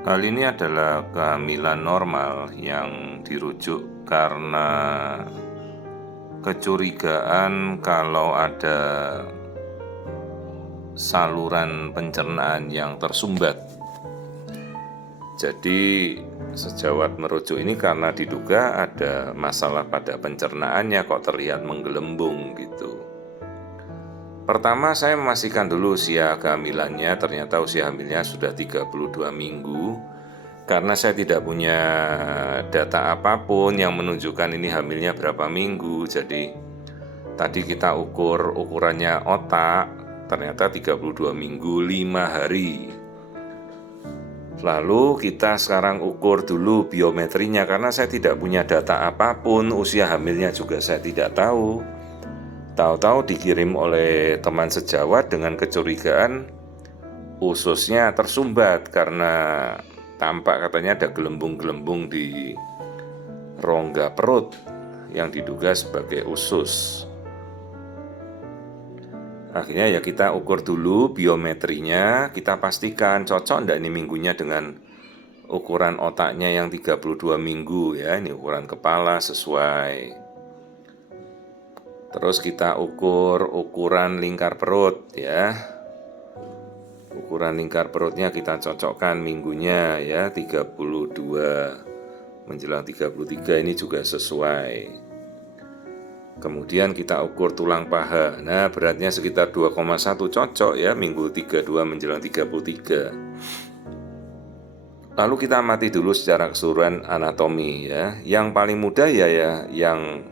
Hal ini adalah kehamilan normal yang dirujuk karena kecurigaan kalau ada saluran pencernaan yang tersumbat. Jadi sejawat merujuk ini karena diduga ada masalah pada pencernaannya kok terlihat menggelembung gitu. Pertama saya memastikan dulu usia kehamilannya, ternyata usia hamilnya sudah 32 minggu. Karena saya tidak punya data apapun yang menunjukkan ini hamilnya berapa minggu. Jadi tadi kita ukurannya otak, ternyata 32 minggu 5 hari. Lalu kita sekarang ukur dulu biometrinya karena saya tidak punya data apapun, usia hamilnya juga saya tidak tahu. Tahu-tahu dikirim oleh teman sejawat dengan kecurigaan ususnya tersumbat karena tampak katanya ada gelembung-gelembung di rongga perut yang diduga sebagai usus. Akhirnya ya kita ukur dulu biometrinya, kita pastikan cocok enggak ini minggunya dengan ukuran otaknya yang 32 minggu ya, ini ukuran kepala sesuai. Terus kita ukur ukuran lingkar perut ya. Ukuran lingkar perutnya kita cocokkan minggunya ya, 32 menjelang 33 ini juga sesuai. Kemudian kita ukur tulang paha. Nah, beratnya sekitar 2,1 cocok ya, minggu 32 menjelang 33. Lalu kita amati dulu secara keseluruhan anatomi ya. Yang paling mudah ya yang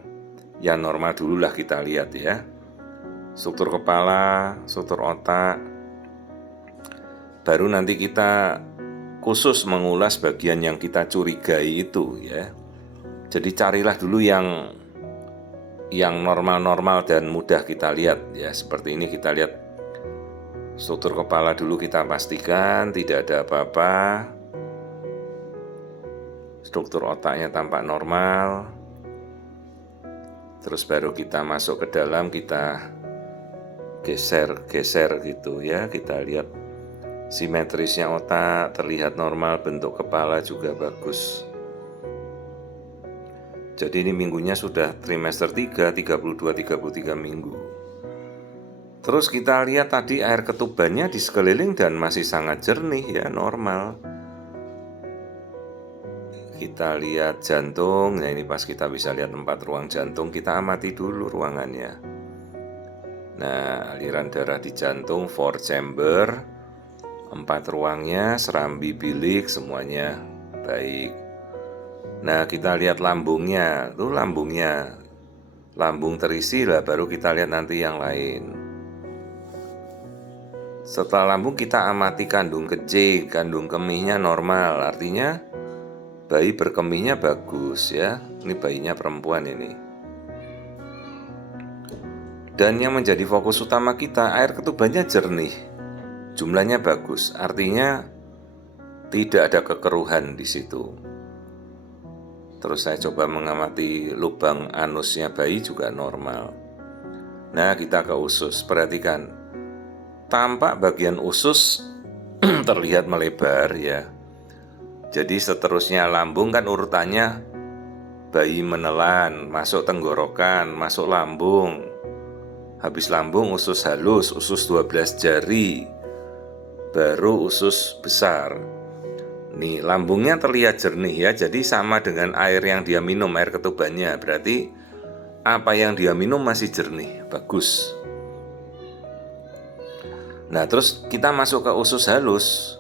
normal dulu lah kita lihat ya. Struktur kepala, struktur otak. Baru nanti kita khusus mengulas bagian yang kita curigai itu ya. Jadi carilah dulu yang normal-normal dan mudah kita lihat ya. Seperti ini kita lihat struktur kepala dulu, kita pastikan tidak ada apa-apa. Struktur otaknya tampak normal. Terus baru kita masuk ke dalam, kita geser gitu ya. Kita lihat simetrisnya otak terlihat normal, bentuk kepala juga bagus. Jadi ini minggunya sudah trimester 3, 32-33 minggu. Terus kita lihat tadi air ketubannya di sekeliling dan masih sangat jernih ya, normal. Kita lihat jantung, nah ini pas kita bisa lihat 4 ruang jantung, kita amati dulu ruangannya. Nah, aliran darah di jantung 4 chamber, 4 ruangnya, serambi, bilik, semuanya baik. Nah, kita lihat lambungnya, tuh lambungnya, lambung terisi lah, baru kita lihat nanti yang lain. Setelah lambung kita amati kandung kencing, kandung kemihnya normal, artinya bayi berkemihnya bagus ya. Ini bayinya perempuan ini. Dan yang menjadi fokus utama kita, air ketubannya jernih, jumlahnya bagus, artinya tidak ada kekeruhan di situ. Terus saya coba mengamati lubang anusnya bayi juga normal. Nah, kita ke usus, perhatikan. Tampak bagian usus terlihat melebar ya. Jadi seterusnya lambung kan urutannya bayi menelan, masuk tenggorokan, masuk lambung. Habis lambung usus halus, usus 12 jari. Baru usus besar. Nih, lambungnya terlihat jernih ya, jadi sama dengan air yang dia minum, air ketubannya. Berarti apa yang dia minum masih jernih, bagus. Nah, terus kita masuk ke usus halus.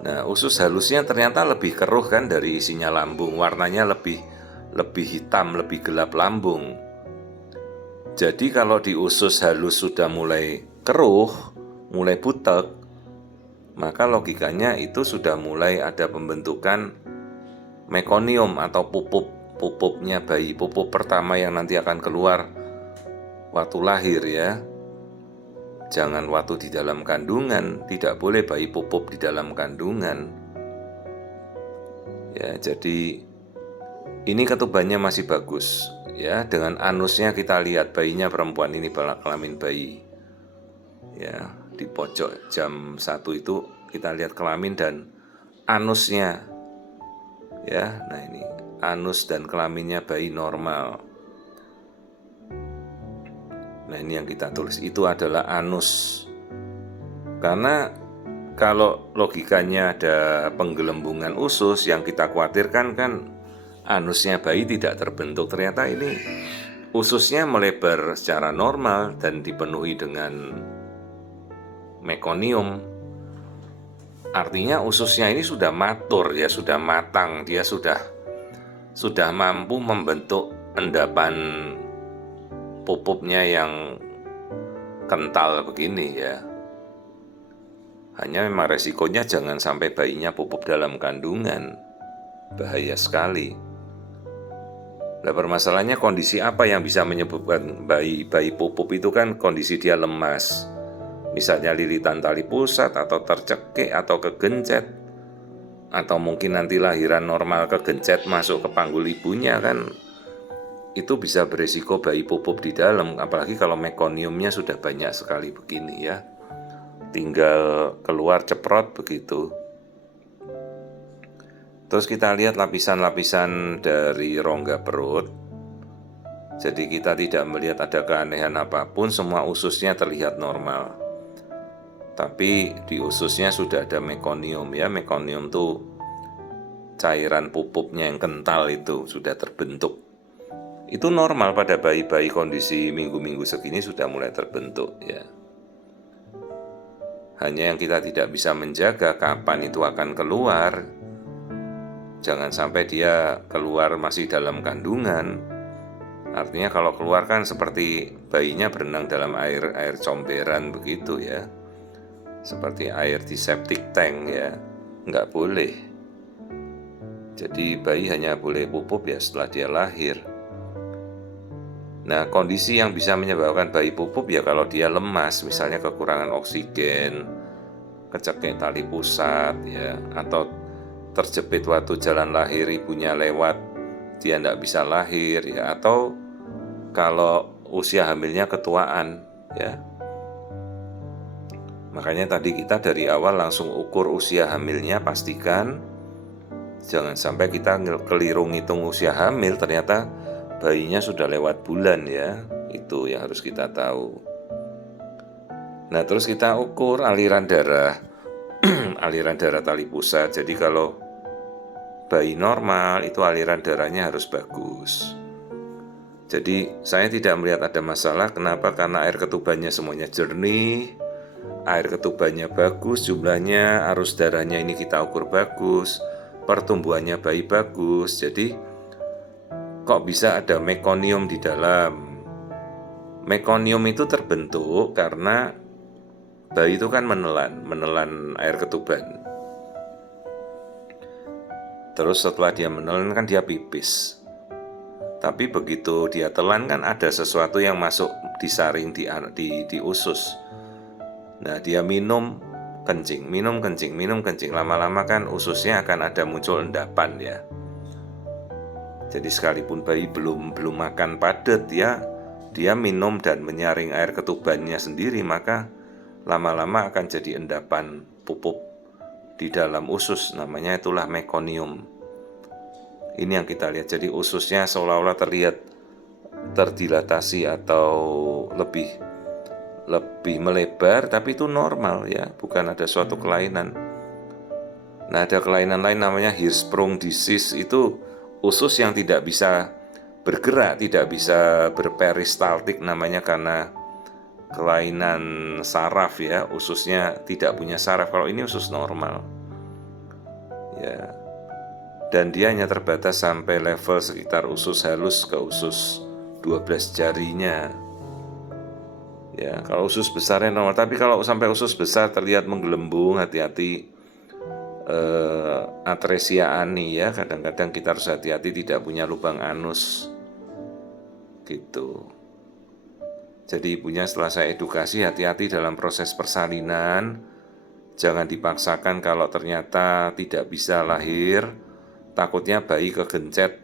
Nah, usus halusnya ternyata lebih keruh kan dari isinya lambung, warnanya lebih hitam, lebih gelap lambung. Jadi kalau di usus halus sudah mulai keruh, mulai butek, maka logikanya itu sudah mulai ada pembentukan mekonium atau pupupnya bayi, pupuk pertama yang nanti akan keluar waktu lahir ya. Jangan waktu di dalam kandungan, tidak boleh bayi pupuk di dalam kandungan. Ya, jadi ini ketubannya masih bagus ya. Dengan anusnya kita lihat bayinya perempuan ini, kelamin bayi. Ya, di pojok jam 1 itu kita lihat kelamin dan anusnya ya. Nah ini anus dan kelaminnya bayi normal. Nah ini yang kita tulis, itu adalah anus. Karena kalau logikanya ada penggelembungan usus, yang kita khawatirkan kan anusnya bayi tidak terbentuk. Ternyata ini ususnya melebar secara normal dan dipenuhi dengan mekonium. Artinya ususnya ini sudah matur ya, sudah matang, dia sudah mampu membentuk endapan pupupnya yang kental begini ya. Hanya memang resikonya jangan sampai bayinya pupuk dalam kandungan, bahaya sekali. Nah permasalahannya kondisi apa yang bisa menyebabkan bayi pupuk itu kan kondisi dia lemas. Misalnya lilitan tali pusat atau tercekik atau kegencet, atau mungkin nanti lahiran normal kegencet masuk ke panggul ibunya kan, itu bisa beresiko bayi pupuk di dalam. Apalagi kalau mekoniumnya sudah banyak sekali begini ya, tinggal keluar ceprot begitu. Terus kita lihat lapisan-lapisan dari rongga perut. Jadi kita tidak melihat ada keanehan apapun, semua ususnya terlihat normal. Tapi di ususnya sudah ada mekonium ya. Mekonium tuh cairan pupuknya yang kental itu sudah terbentuk. Itu normal pada bayi-bayi kondisi minggu-minggu segini sudah mulai terbentuk ya. Hanya yang kita tidak bisa menjaga kapan itu akan keluar. Jangan sampai dia keluar masih dalam kandungan. Artinya kalau keluar kan seperti bayinya berenang dalam air comberan begitu ya. Seperti air di septic tank ya, nggak boleh. Jadi bayi hanya boleh pupuk ya setelah dia lahir. Nah kondisi yang bisa menyebabkan bayi pupuk ya kalau dia lemas, misalnya kekurangan oksigen, kecekik tali pusat ya, atau terjepit waktu jalan lahir ibunya lewat, dia nggak bisa lahir ya, atau kalau usia hamilnya ketuaan ya. Makanya tadi kita dari awal langsung ukur usia hamilnya, pastikan jangan sampai kita keliru ngitung usia hamil ternyata bayinya sudah lewat bulan ya. Itu yang harus kita tahu. Nah terus kita ukur aliran darah aliran darah tali pusat. Jadi kalau bayi normal itu aliran darahnya harus bagus. Jadi saya tidak melihat ada masalah. Kenapa? Karena air ketubannya semuanya jernih, air ketubannya bagus, jumlahnya, arus darahnya ini kita ukur bagus, pertumbuhannya bayi bagus. Jadi kok bisa ada mekonium di dalam? Mekonium itu terbentuk karena bayi itu kan menelan air ketuban. Terus setelah dia menelan kan dia pipis. Tapi begitu dia telan kan ada sesuatu yang masuk disaring di usus. Nah dia minum kencing, lama-lama kan ususnya akan ada muncul endapan ya. Jadi sekalipun bayi belum makan padat ya, dia minum dan menyaring air ketubannya sendiri, maka lama-lama akan jadi endapan pupuk di dalam usus, namanya itulah mekonium. Ini yang kita lihat, jadi ususnya seolah-olah terlihat terdilatasi atau lebih melebar, tapi itu normal ya, bukan ada suatu kelainan. Nah ada kelainan lain namanya Hirschsprung disease, itu usus yang tidak bisa bergerak, tidak bisa berperistaltik namanya karena kelainan saraf ya, ususnya tidak punya saraf. Kalau ini usus normal ya, dan dia hanya terbatas sampai level sekitar usus halus ke usus 12 jarinya ya. Kalau usus besarnya normal, tapi kalau sampai usus besar terlihat menggelembung, hati-hati. Atresia ani ya, kadang-kadang kita harus hati-hati tidak punya lubang anus gitu. Jadi ibunya setelah saya edukasi, hati-hati dalam proses persalinan, jangan dipaksakan. Kalau ternyata tidak bisa lahir, takutnya bayi kegencet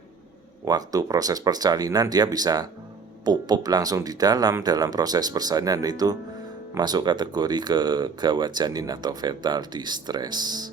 waktu proses persalinan, dia bisa pupuk langsung di dalam proses persalinan, itu masuk kategori kegawat janin atau fetal distress.